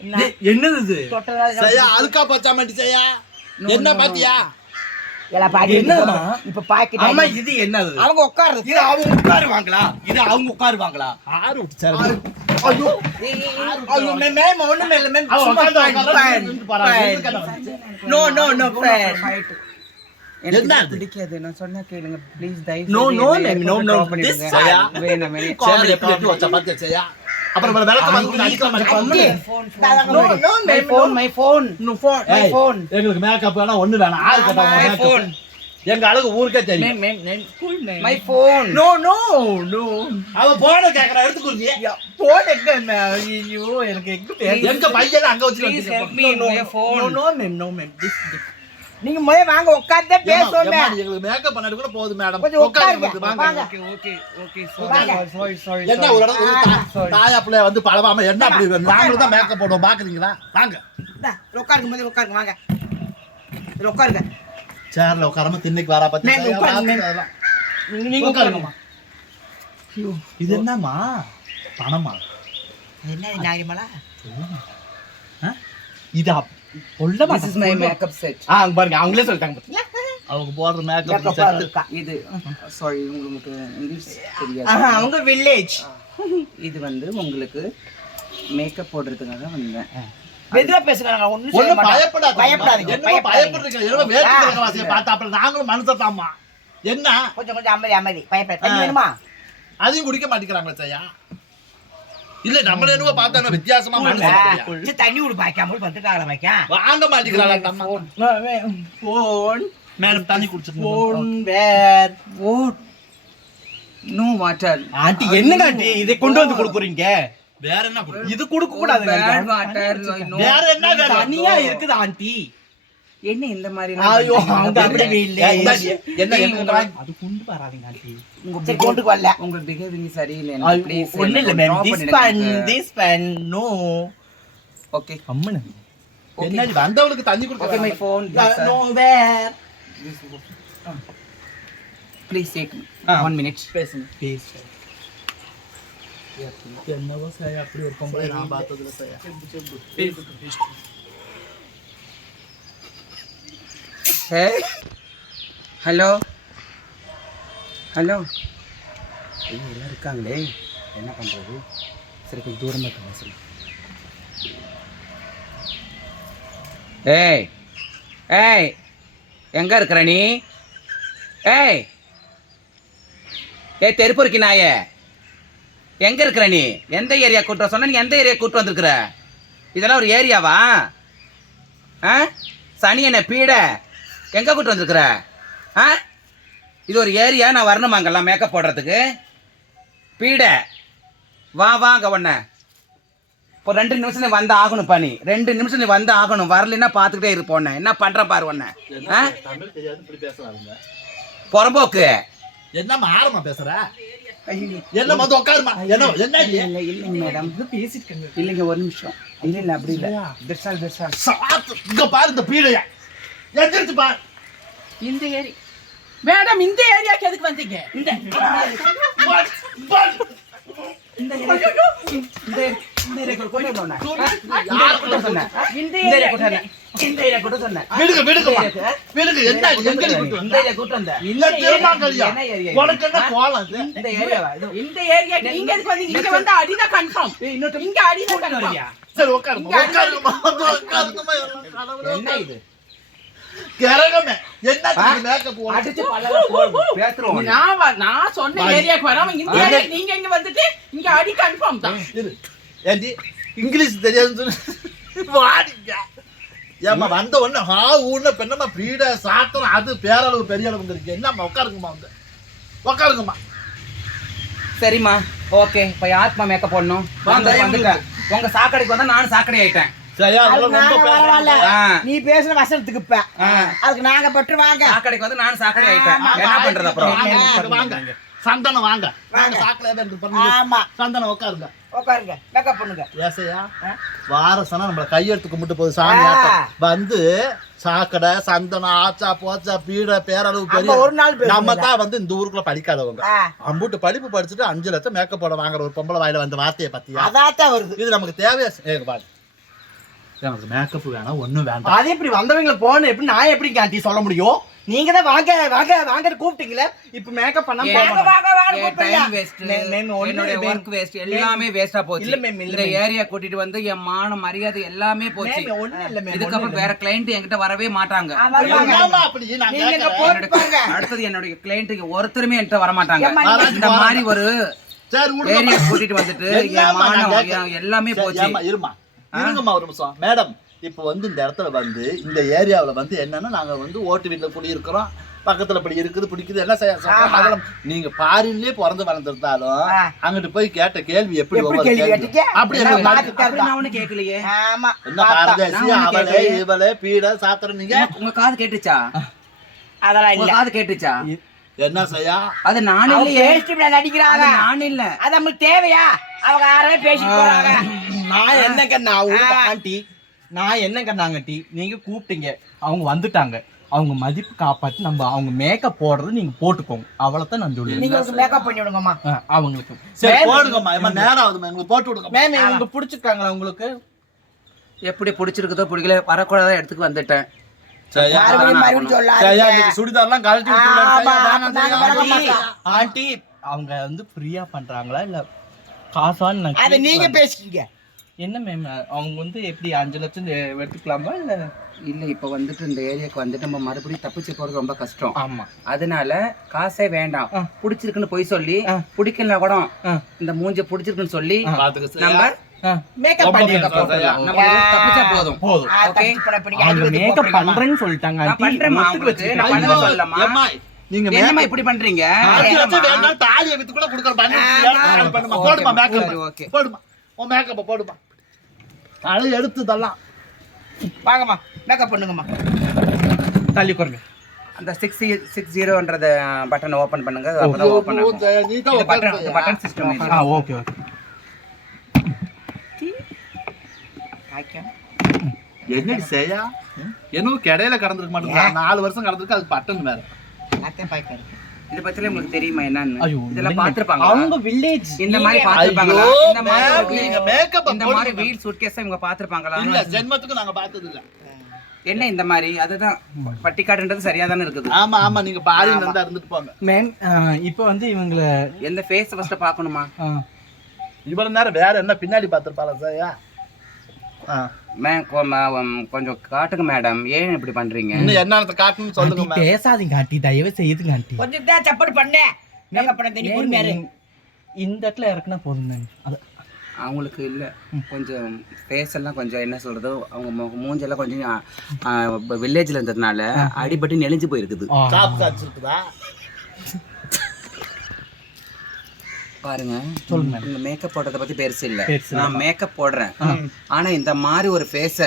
Speaker 2: இல்ல
Speaker 1: என்னது இது?
Speaker 3: பச்சா மாட்டி என்ன பாத்தியா?
Speaker 2: எல்லாம்? இப்ப
Speaker 1: ஆமா இது என்னது?
Speaker 2: அவங்க உட்காருது
Speaker 1: இது அவங்க உட்காருவாங்களா? இது அவங்க உட்காருவாங்களா?
Speaker 3: ஆறு சரி.
Speaker 1: ஐயோ. ஒண்ணுமே இல்ல சும்மா?
Speaker 4: பிடிக்காது. நான் சொன்னா கேளுங்க. ப்ளீஸ் தயவு. வேணாம், வேணாம்.
Speaker 3: எப்படி வச்சா அப்புறம் விளக்க வந்து
Speaker 4: phone.
Speaker 1: No
Speaker 4: phone. My
Speaker 3: ஏய்,
Speaker 4: phone.
Speaker 3: எங்களுக்கு மேக்கப் வேணா ஒண்ணு வேணாம் ஆறு
Speaker 4: My phone.
Speaker 3: எங்க அழகு ஊருக்கே தெரியும்.
Speaker 4: My phone.
Speaker 1: No, no, no.
Speaker 3: அவன் போன கேக்குற எடுத்துக்கொள்ளிய
Speaker 1: Yeah, phone எங்க? ஐயோ, எனக்கு எங்க
Speaker 3: பையன் அங்க வச்சு
Speaker 4: Please help
Speaker 3: வச்சிருக்கேன்.
Speaker 4: me,
Speaker 1: No,
Speaker 2: நீங்க முதல்ல வாங்க உட்கார்ந்தே பேசுவோமே.
Speaker 3: எங்களுக்கு மேக்கப் பண்ணாது கூட போதும் மேடம்
Speaker 2: கொஞ்சம்
Speaker 3: உட்காருங்க வாங்க.
Speaker 4: Sorry, sorry, sorry,
Speaker 3: என்ன. ஒரு இடம். தாயா பிள்ளைய வந்து பழவாம என்ன அப்படி நாங்களும் தான் மேக்கப் போடுவோம் பாக்குறீங்களா? வாங்க.
Speaker 2: உட்காருங்க முதல்ல உட்காருங்க வாங்க. இதுல உட்காருங்க.
Speaker 3: சேர்ல உட்காராம திண்ணைக்கு வரா பத்தி
Speaker 1: மேம். நீங்க உட்காருங்கம்மா
Speaker 3: இது என்னம்மா? பணமா?
Speaker 2: என்ன நியாயமலா
Speaker 1: ஆ? இது சொல்லமா
Speaker 4: this is my makeup set
Speaker 1: ஆ அங்க பாருங்க அவங்களே சொல்லிட்டாங்க பாத்தீங்களா?
Speaker 3: அவங்க போடுற மேக்கப் செட்
Speaker 2: இருக்கா
Speaker 4: இது சாரி உங்களுக்கு இங்கிலீஷ் தெரியாது.
Speaker 1: அவங்க வில்லேஜ்
Speaker 4: இது வந்து உங்களுக்கு மேக்கப் போடுறதுக்காக வந்தேன்.
Speaker 2: மெதுவா பேசுறாங்க ஒண்ணும் மாட்டாங்க.
Speaker 3: பயப்படாதீங்க. பயப்படுறீங்க. என்ன வேற்றுக்கிற வாசியை பார்த்தா அப்புறம் நாங்களும் என்ன?
Speaker 2: கொஞ்சம் கொஞ்சம் அமைதி அமைதி. பயப்பட தண்ணி வேணுமா?
Speaker 3: அதையும் குடிக்க மாட்டேங்கிறாங்களே சையா. இல்ல நம்மள என்னவோ பார்த்தா வித்தியாசமா
Speaker 2: தண்ணி விடு பாய்க்காம வந்துட்டாங்களா பாய்க்கா
Speaker 3: வாங்க மாட்டேங்கிறாளா நம்ம
Speaker 1: போன்
Speaker 3: மேடம் தண்ணி குடிச்சிருக்கோம்
Speaker 1: phone where
Speaker 4: oh no water.
Speaker 1: Aunty என்னங்க ஆண்டி? இதை கொண்டு வந்து கொடுக்குறீங்க?
Speaker 3: வேற என்ன குடி
Speaker 1: இது கொடுக்க கூடாது
Speaker 3: வேற என்ன வேணும்?
Speaker 1: தனியா இருக்குது ஆண்டி.
Speaker 4: என்ன இந்த மாதிரி
Speaker 1: ஐயோ அவங்க அப்படி இல்லை.
Speaker 3: என்ன என்ன
Speaker 1: அது கொண்டு வராதீங்க ஆண்டி.
Speaker 4: உங்க
Speaker 2: சரி கொண்டு வரல.
Speaker 4: உங்க பிஹேவிங் சரியில்லை எனக்கு ப்ளீஸ்
Speaker 1: ஒண்ணு இல்ல ma'am this bun this bun no
Speaker 4: okay
Speaker 1: அம்மனு.
Speaker 3: என்ன வந்தவளுக்கு தண்ணி
Speaker 4: ஓகே மை
Speaker 3: குடுக்க
Speaker 4: phone
Speaker 1: no where
Speaker 4: please take
Speaker 1: ah.
Speaker 4: One minute
Speaker 1: பேசுங்க பேசு
Speaker 3: என்னவோ சார் அப்படி ஒரு பொம்பளை நான் பார்த்ததுல சார்
Speaker 4: ஹே ஹலோ ஹலோ எல்லாம் இருக்காங்களே. என்ன பண்ணுறது சரி கொஞ்சம் தூரமாக இருக்காங்க சரி ஏய் ஏய் எங்கே இருக்கிற நீ? ஏய் ஏய் தெருப்பொருக்கி நாயே. எங்கே இருக்கிற நீ? எந்த ஏரியா கூட்டு சொன்ன? நீ எந்த ஏரியா கூட்டு வந்திருக்கிற? இதெல்லாம் ஒரு ஏரியாவா? ஆ? சனி என்ன பீட. எங்கே கூட்டு வந்திருக்கிற? ஆ? இது ஒரு ஏரியா நான் வரணுமா அங்கெல்லாம் மேக்கப் போடுறதுக்கு? பீட. வா வாங்க உன்ன இப்போ ரெண்டு நிமிஷம் நீ வந்து ஆகணும் பண்ணி ரெண்டு நிமிஷம் நீ வந்து ஆகணும். வரலைன்னா பார்த்துக்கிட்டே இருப்போம் உன்னை என்ன பண்ணுற பாரு உன்னை ஆ? புறம்போக்கு.
Speaker 3: என்னம்மா ஆரமா பேசுற? என்ன வந்து உட்காருமா? என்ன?
Speaker 4: இல்லை மேடம்
Speaker 1: பேசிட்டு
Speaker 4: இல்லைங்க ஒரு நிமிஷம். இல்லை இல்லை அப்படி இல்லை. பெருசால்.
Speaker 3: சாத்து இங்க பாரு இந்த பீடையா. எந்திரிச்சு பாரு.
Speaker 2: இந்த ஏரி. மேடம் இந்த ஏரியாக்கு எதுக்கு வந்தீங்க? இந்த.
Speaker 4: இந்த ஏரியா
Speaker 2: நீங்க எதுக்கு வந்தீங்க? இங்க வந்து அடிதான் கன்ஃபார்ம்
Speaker 4: இன்னொரு
Speaker 2: இங்க அடிதான் கன்ஃபார்ம்
Speaker 3: சரி.
Speaker 4: என்ன இது?
Speaker 3: கிரகமே. என்ன மேக்கப்
Speaker 4: அடிச்சு பேத்துறோம்
Speaker 2: நான் நான் சொன்ன. ஏரியாக்கு வராம இந்த நீங்க இங்க வந்துட்டு இங்க அடி கன்ஃபார்ம் தான்.
Speaker 3: ஏண்டி இங்கிலீஷ் தெரியாதுன்னு சொல்லி. வாடிங்க ஏம்மா வந்த உடனே ஹா ஊன்னு பெண்ணம்மா பீட சாத்திரம் அது பேரளவு பெரிய அளவுங்க இருக்கு என்னம்மா உட்காருங்கம்மா வந்து. உட்காருங்கம்மா.
Speaker 4: சரிம்மா ஓகே இப்போ யாருக்குமா மேக்கப் போடணும்? உங்க சாக்கடைக்கு வந்தா நானும் சாக்கடை ஆயிட்டேன்.
Speaker 2: நீ பேசுற வசனத்துக்கு இப்ப. அதுக்கு நாங்க பட்டு வாங்க.
Speaker 4: சாக்கடைக்கு வந்து நானும் சாக்கடை ஆயிட்டேன். என்ன பண்றது அப்புறம்?
Speaker 3: வாங்க, சந்தனம் வாங்க. வாங்க. சாக்கடையா தான்.
Speaker 2: ஆமா.
Speaker 3: சந்தனம் உட்காருங்க.
Speaker 2: உட்காருங்க. மேக்கப் பண்ணுங்க.
Speaker 3: ஏசையா வாரசனா நம்மள கையெடுத்து கும்பிட்டு போகுது சாமி ஆட்டம். வந்து சாக்கடை சந்தனம் ஆச்சா போச்சா பீட பேரளவு பெரிய
Speaker 2: ஒரு நாள்.
Speaker 3: நம்ம தான் வந்து இந்த ஊருக்குள்ள படிக்காதவங்க. அம்புட்டு படிப்பு படிச்சுட்டு அஞ்சு லட்சம் மேக்கப் போட வாங்குற ஒரு பொம்பளை வாயில வந்த வார்த்தையை பத்தியா?
Speaker 2: அதாத்தான் வருது.
Speaker 3: இது நமக்கு தேவையா? நமக்கு மேக்கப் வேணாம் ஒண்ணும் வேண்டாம்.
Speaker 1: அது எப்படி வந்தவங்களை போன எப்படி நான் எப்படி ஆண்டி சொல்ல முடியும்? நீங்க தான் வாங்க வாங்க வாங்க கூப்பிட்டீங்களே இப்ப மேக்கப் பண்ணாம போக
Speaker 2: வாங்க. வாங்க வாங்க
Speaker 4: என்
Speaker 2: கூப்பிடுறியா?
Speaker 4: time waste,
Speaker 1: மேம், மேம், ஒண்ணு
Speaker 4: என்னுடைய
Speaker 1: மேம்.
Speaker 4: ஒர்க் வேஸ்ட் எல்லாமே வேஸ்டா போச்சு.
Speaker 1: இல்ல மேம்,
Speaker 4: இந்த. ஏரியா கூட்டிட்டு வந்து என் மான மரியாதை எல்லாமே போச்சு.
Speaker 1: மேம், ஒண்ணும் இல்ல மேம்,
Speaker 4: இதுக்கப்புறம் வேற கிளைண்ட் என்கிட்ட வரவே மாட்டாங்க. அடுத்தது என்னுடைய கிளைண்ட்டுக்கு ஒருத்தருமே என்கிட்ட வர மாட்டாங்க இந்த மாதிரி ஒரு
Speaker 3: சரி
Speaker 4: ஏரியா. கூட்டிட்டு வந்துட்டு என். என் எல்லாமே போச்சு.
Speaker 3: இருமா இருங்கம்மா ஒரு நிமிஷம். மேடம் இப்போ வந்து இந்த இடத்துல வந்து இந்த ஏரியாவுல வந்து என்னன்னா நாங்க வந்து ஓட்டு வீட்டுல குடியிருக்கிறோம். பக்கத்துல இப்படி இருக்குது பிடிக்குது என்ன செய்ய நீங்க பாரின்லயே பிறந்து வளர்ந்துருந்தாலும். அங்கிட்டு போய் கேட்ட கேள்வி எப்படி? அப்படி
Speaker 4: கேட்கலையே.
Speaker 2: ஆமா.
Speaker 3: என்ன. பாரதேசி அவளே. இவளே பீட சாத்திரம் நீங்க?
Speaker 4: உங்க காது கேட்டுச்சா?
Speaker 2: அதெல்லாம்
Speaker 4: காது கேட்டுச்சா?
Speaker 3: என்ன செய்யா
Speaker 4: அது நான்
Speaker 2: அவங்க
Speaker 4: இல்லையே.
Speaker 2: பேசிட்டு நடிக்கிறாங்க.
Speaker 4: நான் இல்ல.
Speaker 2: அது நம்மளுக்கு தேவையா? அவங்க யாரே பேசிட்டு போறாங்க.
Speaker 1: நான் என்னங்க நான் ஒரு ஆண்டி நான் என்னங்க நாங்க டி? நீங்க கூப்பிட்டீங்க. அவங்க வந்துட்டாங்க. அவங்க மதிப்பு காப்பாத்தி நம்ம அவங்க மேக்கப் போடுறது நீங்க போட்டுக்கோங்க. அவ்வளவுதான் நான் சொல்லுவேன்
Speaker 2: நீங்க மேக்கப் பண்ணி விடுங்கம்மா.
Speaker 1: அவங்களுக்கு.
Speaker 3: சரி போடுங்கம்மா. நேரம் ஆகுதும்மா. எங்களுக்கு போட்டு விடுங்க
Speaker 1: மேம் இவங்க பிடிச்சிருக்காங்களா உங்களுக்கு?
Speaker 4: எப்படி பிடிச்சிருக்குதோ பிடிக்கல. வரக்கூடாத இடத்துக்கு வந்துட்டேன்.
Speaker 3: சுடிதார்லாம் கழட்டி
Speaker 1: ஆண்டி, அவங்க வந்து ஃப்ரீயா பண்றாங்களா இல்ல காசான்னு
Speaker 2: அதை நீங்க. பேசிக்கீங்க
Speaker 1: என்ன மேம் அவங்க வந்து எப்படி அஞ்சு லட்சம் எடுத்துக்கலாமா இல்ல?
Speaker 4: இல்ல இப்ப வந்துட்டு இந்த ஏரியாக்கு வந்துட்டு நம்ம மறுபடியும் தப்பிச்சு போறது ரொம்ப கஷ்டம்.
Speaker 1: ஆமா.
Speaker 4: அதனால காசே வேண்டாம். பிடிச்சிருக்குன்னு போய் சொல்லி. பிடிக்கலனா கூட. இந்த மூஞ்ச பிடிச்சிருக்குன்னு சொல்லி? நம்ம
Speaker 2: மேக்கப்
Speaker 3: ரொம்ப
Speaker 2: பண்ணி
Speaker 3: மேக்கப் சரியா?
Speaker 4: நம்ம தப்பிச்சா போதும்
Speaker 1: போதும் மேக்கப் பண்றேன்னு சொல்லிட்டாங்க?
Speaker 3: ஏம்மா, நீங்க மேக்கப்
Speaker 4: இப்படி பண்றீங்க
Speaker 3: தாலியை வித்து கூட கொடுக்குறேன். போடுமா மேக்கப்
Speaker 4: ஓகே.
Speaker 3: போடுமா உன் மேக்கப்பை போடுமா அது எடுத்து தரலாம்
Speaker 2: வாங்கம்மா மேக்கப் பண்ணுங்கம்மா
Speaker 1: தள்ளி கொடுங்க
Speaker 4: அந்த சிக்ஸ் சிக்ஸ் ஜீரோன்றத பட்டன் ஓபன் பண்ணுங்க அப்பதான் ஓபன் ஆகும் பட்டன் சிஸ்டம்
Speaker 1: ஓகே ஓகே
Speaker 3: என்னடி செய்யா என்னவும் கிடையில கடந்திருக்க மாட்டேங்குது. நாலு வருஷம் கடந்திருக்கு அதுக்கு பட்டன் வேற.
Speaker 4: இத பத்தில உங்களுக்கு தெரியுமா என்னன்னு? இதெல்லாம். பாத்துருப்பாங்க
Speaker 1: அவங்க வில்லேஜ்
Speaker 4: இந்த மாதிரி பாத்துருப்பாங்களா
Speaker 3: ஐயோ,
Speaker 4: இந்த மாதிரி
Speaker 3: நீங்க அ
Speaker 4: இந்த மாதிரி. வீல் சூட்கேஸ் இவங்க பாத்துருப்பாங்களா
Speaker 3: இல்ல ஜென்மத்துக்கு நாங்க பார்த்தது இல்ல
Speaker 4: என்ன இந்த மாதிரி? அதுதான். பட்டிக்காடுன்றது சரியா தானே இருக்குது.
Speaker 3: ஆமா ஆமா நீங்க பாரில இருந்தா இருந்துட்டு போங்க.
Speaker 1: மேம் இப்போ வந்து இவங்கள
Speaker 4: எந்த ஃபேஸ் ஃபர்ஸ்ட் பார்க்கணுமா?
Speaker 1: ஆ,
Speaker 3: இவ்வளவு நேரம் வேற என்ன பின்னாடி பாத்துருப்பாளா
Speaker 4: உம், கொஞ்சம் காட்டுங்க மேடம். ஏன் இப்படி பண்றீங்க?
Speaker 3: இன்னும் என்ன காட்டணும்னு சொல்லுங்க
Speaker 1: பேசாதீங்க ஆண்டி தயவு செய்யுதுங்க ஆண்டி.
Speaker 2: கொஞ்சம் தான் சப்போர்ட் பண்ணேன் மேக்கப் பண்ண தெரியும் பொறுமையா இரு.
Speaker 1: இந்த இடத்துல இறக்குனா போதும் மேம். அது
Speaker 4: அவங்களுக்கு இல்ல. கொஞ்சம் ஃபேஸ் எல்லாம் கொஞ்சம் என்ன சொல்றது அவங்க மூஞ்செல்லாம் கொஞ்சம் வில்லேஜ்ல இருந்ததுனால அடிபட்டு நெளிஞ்சு போயிருக்குது
Speaker 1: ஆ,
Speaker 3: காப்பு காய்ச்சி இருக்குதா
Speaker 4: பாருங்க.
Speaker 1: சொல்லுங்க
Speaker 4: இந்த மேக்கப் போடுறத பத்தி பெருசு இல்ல. நான் மேக்கப் போடுறேன். ஆனா இந்த மாதிரி ஒரு ஃபேஸ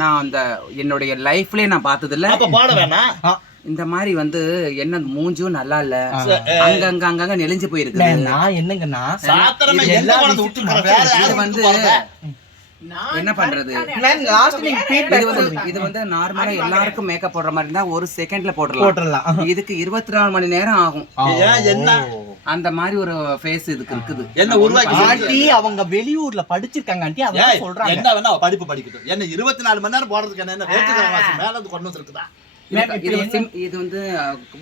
Speaker 4: நான் அந்த என்னுடைய லைஃப்லயே நான் பார்த்தது இல்ல
Speaker 3: அப்ப போட வேணாம்
Speaker 4: இந்த மாதிரி வந்து என்ன மூஞ்சும் நல்லா இல்ல. அங்கங்க அங்கங்க நெளிஞ்சு போயிருக்குது.
Speaker 1: மேம், நான் என்னங்கன்னா
Speaker 4: வந்து? என்ன பண்றது?
Speaker 1: மேம் லாஸ்ட் நீங்க
Speaker 4: இது வந்து இது வந்து நார்மலா எல்லாருக்கும் மேக்கப் போடுற மாதிரி இருந்தா ஒரு செகண்ட்ல போடலாம்
Speaker 1: போட்டுடலாம்.
Speaker 4: இதுக்கு இருபத்தி நாலு மணி நேரம் ஆகும்? அந்த மாதிரி ஒரு ஃபேஸ் இதுக்கு இருக்குது.
Speaker 3: என்ன உருவாக்கி
Speaker 1: ஆண்டி அவங்க வெளியூர்ல படிச்சிருக்காங்க ஆண்டி. அதான் சொல்றாங்க.
Speaker 3: என்ன வேணா படிப்பு படிக்கட்டும். என்ன இருபத்தி நாலு மணி நேரம் போடுறதுக்கு என்ன என்ன மேல இருந்து கொண்டு வந்துருக்குதா?
Speaker 4: இது- வந்து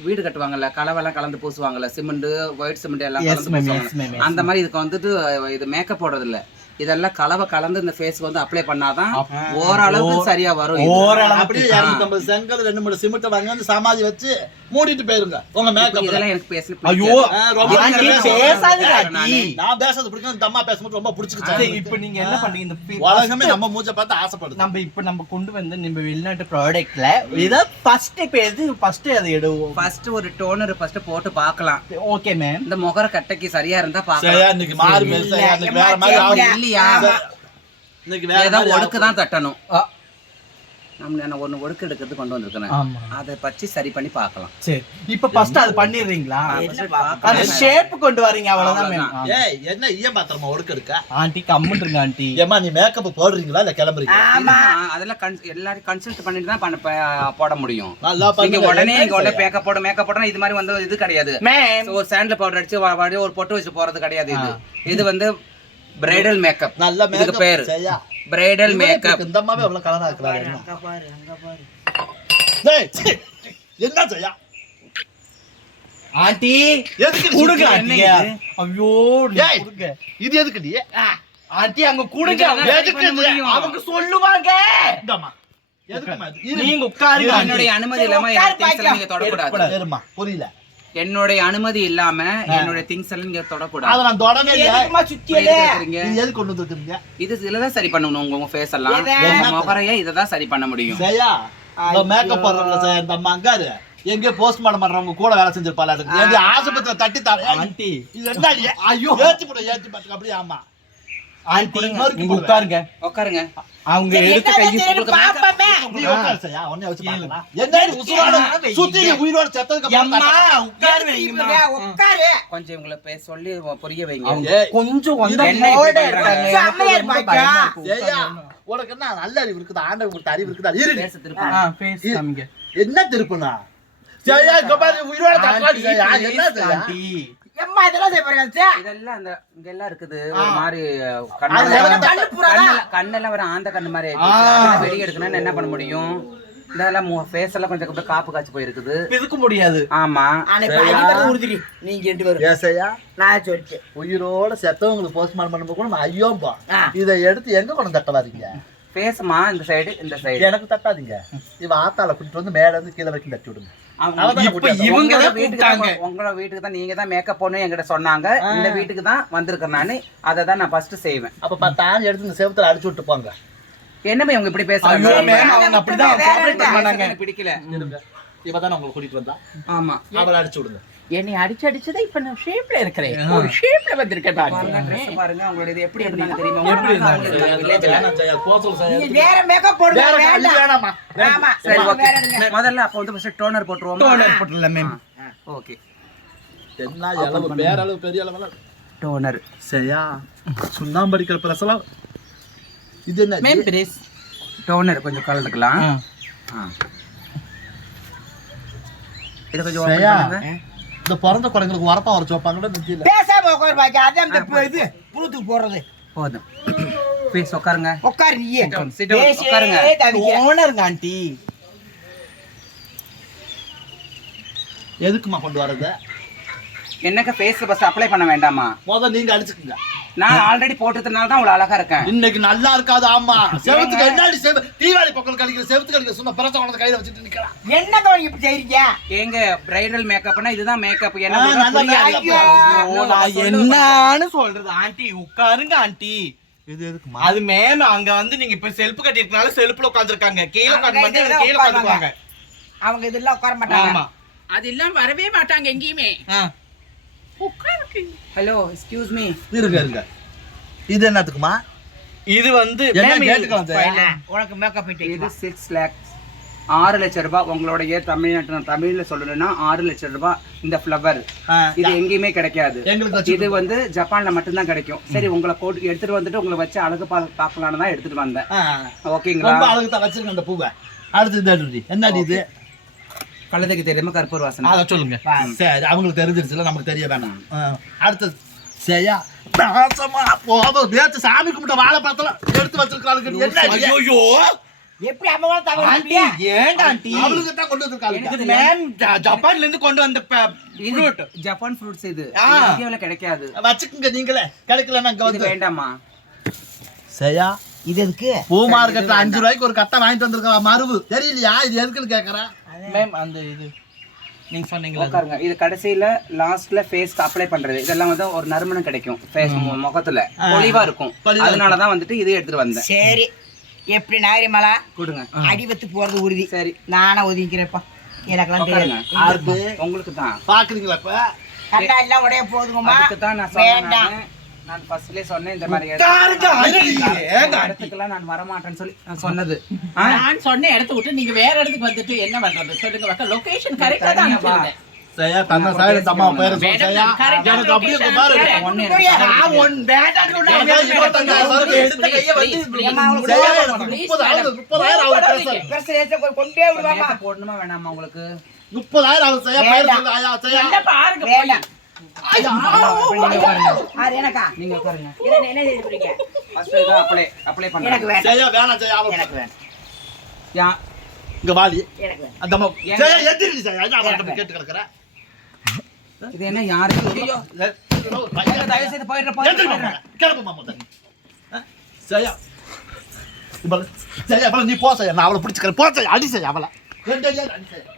Speaker 4: வீடு கட்டுவாங்கல்ல கலவெல்லாம் கலந்து பூசுவாங்கல்ல சிமெண்ட் ஒயிட் சிமெண்ட் எல்லாம் கலந்து பூசுவாங்க அந்த மாதிரி இதுக்கு வந்துட்டு இது மேக்கப் போடுறது இல்ல இதெல்லாம் கலவை கலந்து இந்த ஃபேஸ்க்கு வந்து அப்ளை பண்ணாதான் ஓரளவுக்கு சரியா வரும். இது.
Speaker 1: ஓரளவுக்கு.
Speaker 3: அப்படியே இருநூத்தம்பது செங்கல் ரெண்டு மூணு சிமெண்ட் வாங்கி வந்து சமாதி வச்சு மூடிட்டு போயிருங்க. உங்க மேக்கப்
Speaker 4: இதெல்லாம் எனக்கு பேசல
Speaker 1: ஐயோ
Speaker 4: நானு.
Speaker 3: பேசுறது பிடிக்கும் இந்த அம்மா பேசும்போது ரொம்ப பிடிச்சிக்கிச்சு.
Speaker 1: இப்ப நீங்க என்ன பண்றீங்க இந்த
Speaker 3: உலகமே நம்ம மூஞ்ச பார்த்து ஆசைப்படுது.
Speaker 1: நம்ம இப்ப நம்ம கொண்டு வந்து நம்ம வெளிநாட்டு ப்ராடக்ட்ல இத ஃபர்ஸ்ட் இப்ப எது ஃபர்ஸ்ட் அதை எடுவோம்
Speaker 4: ஃபர்ஸ்ட் ஒரு டோனர் ஃபர்ஸ்ட் போட்டு பார்க்கலாம்.
Speaker 1: ஓகே மேம்
Speaker 4: இந்த முகர கட்டைக்கு சரியா இருந்தா
Speaker 3: சரியா
Speaker 4: பார்க்கலாம்
Speaker 3: இன்னைக்கு மாறி வேற மாதிரி
Speaker 2: சரியா.
Speaker 4: இல்லையா ஏதோ ஒடுக்கு. தான் தட்டணும். நம்ம நான் ஒண்ணு ஒடுக்கு எடுக்கிறது கொண்டு வந்திருக்கேன்
Speaker 1: ஆமா.
Speaker 4: அதை பற்றி சரி பண்ணி பார்க்கலாம்.
Speaker 1: சரி. இப்ப ஃபர்ஸ்ட் அது பண்ணிடுறீங்களா? அது. ஷேப் கொண்டு வரீங்க அவ்வளவுதான் மேம்
Speaker 3: ஏய் என்ன ஈயம் பாத்திரமா ஒடுக்க எடுக்க?
Speaker 1: ஆண்டி கம்முன்றுங்க ஆண்டி.
Speaker 3: ஏம்மா நீ மேக்கப் போடுறீங்களா இல்ல கிளம்புறீங்க
Speaker 4: அதெல்லாம் கன்ஸ்- எல்லாரும் கன்சல்ட் பண்ணிட்டு தான் பண்ண போட முடியும்.
Speaker 3: நல்லா
Speaker 4: நீங்க
Speaker 3: பண்ணுங்க.
Speaker 4: உடனே
Speaker 3: என்ன
Speaker 4: இங்க உடனே? மேக்கப் போட மேக்கப் போட இது மாதிரி வந்து இது கிடையாது. ஒரு சாண்டில் பவுடர் அடிச்சு ஒரு பொட்டு வச்சு போறது கிடையாது இது. இது வந்து பிரைடல் மேக்கப்
Speaker 3: நல்ல
Speaker 4: இதுக்கு பேரு பிரைடல் மேக்கப்
Speaker 3: இந்த அம்மாவே எவ்வளவு கலரா இருக்கிறாரு என்ன?
Speaker 2: அங்க பாரு அங்க பாரு
Speaker 3: டேய், சீ, என்ன செய்யா
Speaker 1: ஆண்டி
Speaker 3: எதுக்கு
Speaker 1: குடுங்க
Speaker 3: சுத்தி?
Speaker 1: ஆண்டி
Speaker 4: என்ன இது?
Speaker 1: ஐயோ நீ
Speaker 3: ஏய்.
Speaker 1: குடுங்க
Speaker 3: இது எதுக்கு நீ
Speaker 1: ஆண்டி அங்க குடுங்க
Speaker 3: எதுக்கு.
Speaker 1: அவங்க சொல்லுவாங்க
Speaker 3: இந்தாம்மா.
Speaker 1: நீங்க உட்காருங்க.
Speaker 4: என்னுடைய அனுமதி இல்லாம நீங்க தொடக்கூடாது
Speaker 3: புரியல
Speaker 4: என்னுடைய அனுமதி இல்லாம என்னுடைய திங்ஸ் எல்லாம் நீங்க
Speaker 3: அத
Speaker 4: தொடக்கூடாது
Speaker 3: நான் தொடவே
Speaker 4: இப்ப
Speaker 2: சுத்தியலே?
Speaker 3: இது கொண்டு வந்துருக்கீங்க?
Speaker 4: இது இதுலதான் சரி பண்ணணும் உங்க உங்க ஃபேஸ் எல்லாம். முகரைய இததான் சரி பண்ண முடியும்.
Speaker 3: செய்யா, இந்த makeup போடுறவங்கள செய்ய, இந்த அம்மா அங்காரு, எங்கேயோ postmortem பண்றவங்க கூட வேலை செஞ்சிருப்பாளா இருக்கு. ஏண்டி, ஆஸ்பத்திரியில தட்டி
Speaker 1: ஆண்டி.
Speaker 3: இது என்ன இது?
Speaker 1: ஐயோ.
Speaker 3: ஏத்தி போடு, ஏத்தி பாத்துக்க, அப்படியே ஆமா.
Speaker 1: ஆண்டி. உட்காருங்க.
Speaker 4: உட்காருங்க.
Speaker 1: அவங்க எடுத்து
Speaker 2: என்ன
Speaker 1: கையை
Speaker 2: செய்யணும்
Speaker 4: உங்களுக்கு
Speaker 2: பாப்பமே
Speaker 3: நீ உட்காரு செய்யா, உன்னைய வச்சு பார்க்கலாம். என்ன இது உசுரோட, சுத்தி உயிரோட செத்ததுக்கு அப்புறம்
Speaker 1: அம்மா
Speaker 3: தட்டா?
Speaker 1: உட்காரு வைங்கம்மா.
Speaker 2: உட்காரு.
Speaker 4: கொஞ்சம் உங்களை பே- சொல்லி புரிய வைங்க.
Speaker 1: கொஞ்சம் வந்து
Speaker 4: என்ன
Speaker 3: உனக்கு நல்ல அறிவு இருக்குதா? ஆண்டவன் கொடுத்த அறிவு இருக்குதா? இரு.
Speaker 4: பேச.
Speaker 3: என்ன திருப்புனா? சரியா இங்க பாரு உயிரோட தக்காளி என்ன
Speaker 2: எம்மா இதெல்லாம் செய்ய.
Speaker 4: இதெல்லாம் அந்த இங்க எல்லாம் இருக்குது ஒரு மாதிரி கண்ணெல்லாம்? கண்ணெல்லாம் வர ஆந்த கண்ணு மாதிரி. வெளிய எடுக்கணும்னு என்ன பண்ண முடியும் இதெல்லாம் ஃபேஸ் எல்லாம் கொஞ்சம் காப்பு காய்ச்சி போயிருக்குது
Speaker 1: பிதுக்க முடியாது
Speaker 4: ஆமா
Speaker 2: ஆனா இப்ப அடிக்கிறது உறுதிடி. நீங்க ரெண்டு பேரும்.
Speaker 3: ஏசையா
Speaker 2: நான் சொல்லிட்டேன்.
Speaker 3: உயிரோட செத்தவங்களுக்கு போஸ்ட்மார்ட்டம் பண்ணும்போது கூட ஐயோம்பா
Speaker 2: ஆ.
Speaker 3: இதை எடுத்து எங்க கொண்டு தட்ட
Speaker 4: ஃபேஸ்மா இந்த சைடு இந்த சைடு
Speaker 3: எனக்கு தட்டாதீங்க. இவ ஆத்தால கூட்டிட்டு வந்து மேல இருந்து கீழே வரைக்கும் தட்டி விடுங்க.
Speaker 4: உங்களோட
Speaker 1: தான்
Speaker 4: வீட்டுக்கு தான் தான் நீங்க தான் மேக்கப் பண்ணு என்கிட்ட சொன்னாங்க. இந்த வீட்டுக்கு தான் வந்திருக்கேன் நானு. அதை தான் நான் ஃபர்ஸ்ட் செய்வேன்.
Speaker 3: அப்ப பத்தாயிரம் எடுத்து இந்த செவத்துல அடிச்சு விட்டு போங்க.
Speaker 4: என்னமே இவங்க இப்படி பேசுறாங்க? பிடிக்கல.
Speaker 3: இருங்க. இவதான் உங்களை கூட்டிட்டு வந்தா.
Speaker 4: ஆமா.
Speaker 3: அவளை அடிச்சு விடுங்க.
Speaker 2: என்னை அடிச்சு அடிச்சுதான் இப்ப நான் ஷேப்ல இருக்கிறேன். ஒரு ஷேப்ல வந்திருக்கேன்
Speaker 4: பாருங்க. dress பாருங்க. உங்களோட இது எப்படி தெரியுமா?
Speaker 2: வேற மேக்கப் போடுங்க
Speaker 3: வேற
Speaker 2: ஆமா
Speaker 4: சரி ஓகே
Speaker 2: வேற.
Speaker 4: முதல்ல அப்போ வந்து ஃபர்ஸ்ட் டோனர் போட்டுருவோம்?
Speaker 1: டோனர் போட்டுடலாம் மேம்
Speaker 4: ஓகே
Speaker 3: என்ன அளவு பேரளவு பெரிய அளவு
Speaker 4: டோனர்
Speaker 3: சரியா? சுண்ணாம்பு அடிக்கிற இது என்ன?
Speaker 1: மேம் பிரேஸ்
Speaker 4: டோனர் கொஞ்சம் கலந்துக்கலாம். ஆ. இதை கொஞ்சம்.
Speaker 3: இந்த பிறந்த குழந்தைங்களுக்கு வரப்பா வர நெத்தியில
Speaker 2: பேசாம உட்காரு பாக்கி அதான் இந்த இது புழுத்துக்கு போறது.
Speaker 4: போதும். [clears throat] ப்ளீஸ் உட்காருங்க
Speaker 2: உட்காரு நீயே.
Speaker 4: உட்காருங்க.
Speaker 1: டோனருங்க ஆண்டி.
Speaker 3: எதுக்குமா கொண்டு வரது?
Speaker 4: என்னக்க ஃபேஸ்ல ஃபர்ஸ்ட் அப்ளை பண்ண வேண்டாமா?
Speaker 3: முதல்ல நீங்க அடிச்சுக்குங்க
Speaker 4: நான் ஆல்ரெடி போட்டதுனால தான் அவ்வளவு அழகா இருக்கேன்.
Speaker 3: இன்னைக்கு நல்லா இருக்காது ஆமா. செவத்துக்கு என்னடி செவ தீபாவளி பொங்கல் கழிக்கிற செவத்துக்கு கழிக்கிற சும்மா பிறந்த குழந்தை கையில வச்சுட்டு நிக்கிறான்
Speaker 2: என்ன தோணி இப்படி செய்றீங்க?
Speaker 4: ஏங்க பிரைடல் மேக்கப்னா இதுதான் மேக்கப் என்ன
Speaker 1: என்னன்னு சொல்றது ஆண்டி. உட்காருங்க ஆண்டி.
Speaker 3: இது
Speaker 1: அது மேம் அங்க வந்து நீங்க இப்ப செல்ஃப் கட்டிருக்கனால செல்ஃப்ல உட்கார்ந்திருக்காங்க. கீழ உட்கார்ந்து கீழ
Speaker 2: உட்காருவாங்க.
Speaker 1: உட்கார்ந்துக்குவாங்க
Speaker 2: அவங்க இதெல்லாம் உட்கார மாட்டாங்க.
Speaker 1: ஆமா.
Speaker 5: அது இல்லாம வரவே மாட்டாங்க எங்கேயுமே.
Speaker 1: ஆ.
Speaker 4: ஹலோ எக்ஸ்கியூஸ் மீ
Speaker 3: இருங்க இருங்க. இது என்னத்துக்குமா?
Speaker 1: இது வந்து
Speaker 3: என்ன
Speaker 2: உனக்கு மேக்கப்
Speaker 4: இது சிக்ஸ் லேக்ஸ் ஆறு லட்சம் ரூபாய் உங்களுடைய தமிழ்நாட்டு நான் தமிழ்ல சொல்லணும்னா ஆறு லட்சம் ரூபாய் இந்த ஃப்ளவர் இது எங்கேயுமே கிடைக்காது. இது வந்து ஜப்பான்ல மட்டும்தான் கிடைக்கும். சரி உங்களை போட்டு எடுத்துட்டு வந்துட்டு உங்களை வச்சு அழகு பா பார்க்கலான்னு தான் எடுத்துட்டு வந்தேன். ஓகேங்களா?
Speaker 3: ரொம்ப அழகு தான் வச்சிருங்க அந்த பூவை. அடுத்து? என்னடி இது?
Speaker 4: கழுதைக்கு தெரியாம கற்பூர் வாசனை.
Speaker 1: அத சொல்லுங்க.
Speaker 3: சரி அவங்களுக்கு தெரிஞ்சிருச்சுல நமக்கு தெரிய வேணாம். அடுத்தது சரியா நாசமா போதும். நேத்து சாமி கும்பிட்ட வாழைப்பழத்துல எடுத்து வச்சிருக்காளுங்க என்ன?
Speaker 1: ஐயோ
Speaker 2: எப்படி அம்மாவோட தகவல்
Speaker 1: ஆண்டி ஏன்டா ஆண்டி?
Speaker 3: அவளுக்கு தான் கொண்டு வந்திருக்காளுங்க
Speaker 1: மேம் ஜப்பான்ல இருந்து கொண்டு வந்த ஃப்ரூட்
Speaker 4: ஜப்பான் ஃப்ரூட்ஸ் இது. இந்தியாவுல கிடைக்காது.
Speaker 3: வச்சுக்குங்க நீங்களே. கிடைக்கலன்னா இங்க
Speaker 4: இது
Speaker 3: வந்து.
Speaker 4: வேண்டாமா
Speaker 3: சரியா
Speaker 2: இது எதுக்கு?
Speaker 3: பூ மார்க்கெட்ல அஞ்சு ரூபாய்க்கு ஒரு கட்டை வாங்கிட்டு வந்திருக்கா மருவு? தெரியலையா? இது எதுக்குன்னு கேக்குறேன்
Speaker 1: மேம் அந்த இது நீங்க சொன்னீங்களா?
Speaker 4: உட்காருங்க. இது கடைசியில லாஸ்ட்ல ஃபேஸ்க்கு அப்ளை பண்றது. இதெல்லாம் வந்து ஒரு நறுமணம் கிடைக்கும். ஃபேஸ் முகத்துல. பொலிவா இருக்கும். அதனால தான் வந்துட்டு இது எடுத்துட்டு வந்தேன்.
Speaker 2: சரி. எப்படி நாகரிமலா
Speaker 4: கொடுங்க.
Speaker 2: அடிபத்து போறது உறுதி.
Speaker 4: சரி.
Speaker 2: நானே ஒதுங்கிறேப்பா எனக்கெல்லாம் தெரியும்
Speaker 3: யாருக்கு
Speaker 4: உங்களுக்கு தான்
Speaker 3: பாக்குறீங்களா இப்ப
Speaker 2: கண்டா எல்லாம் உடைய போதுங்கம்மா வேண்டாம்.
Speaker 4: நானு. நான் ஃபர்ஸ்ட்லயே சொன்னேன் இந்த மாதிரி? இடத்துக்குலாம் நான் வர மாட்டேன்னு சொல்லி நான் சொன்னது?
Speaker 5: நான் சொன்ன இடத்த விட்டு நீங்க வேற இடத்துக்கு வந்துட்டு என்ன பண்றது சொல்லுங்க மக்கள் லொகேஷன் கரெக்டா தான்
Speaker 3: தன்னை சாயல் பேரை சொல்லு எனக்கு அப்படியே பாரு
Speaker 5: share
Speaker 4: ஒண்ணு
Speaker 1: நான் ஒன் வேண்டாம் சொன்னா எடுத்த கையை வந்து
Speaker 3: பேச.
Speaker 2: கொண்டே விடுவாமா
Speaker 4: போடணுமா வேணாமா உங்களுக்கு
Speaker 3: முப்பதாயிரம் ஆகுது சரியா பேர்
Speaker 2: வேண்டாம்.
Speaker 3: சொல்லு ஐயா சரியா
Speaker 5: நல்லா பாருங்க போய்.
Speaker 4: நீங்க உட்காருங்க. அப்ளை அப்ளை
Speaker 2: எனக்கு?
Speaker 4: பண்ணுங்க
Speaker 3: வேணாம்
Speaker 2: எனக்கு
Speaker 4: யா.
Speaker 3: இங்க அந்த கேட்டு கிடக்குறேன்
Speaker 4: இது என்ன தயவு செய்து?
Speaker 3: சரியா சரியா நீ போ சரியா நான் அவளை பிடிச்சிக்கிறேன். போ சரியா அடி சரியா அவளை. அடி சரியா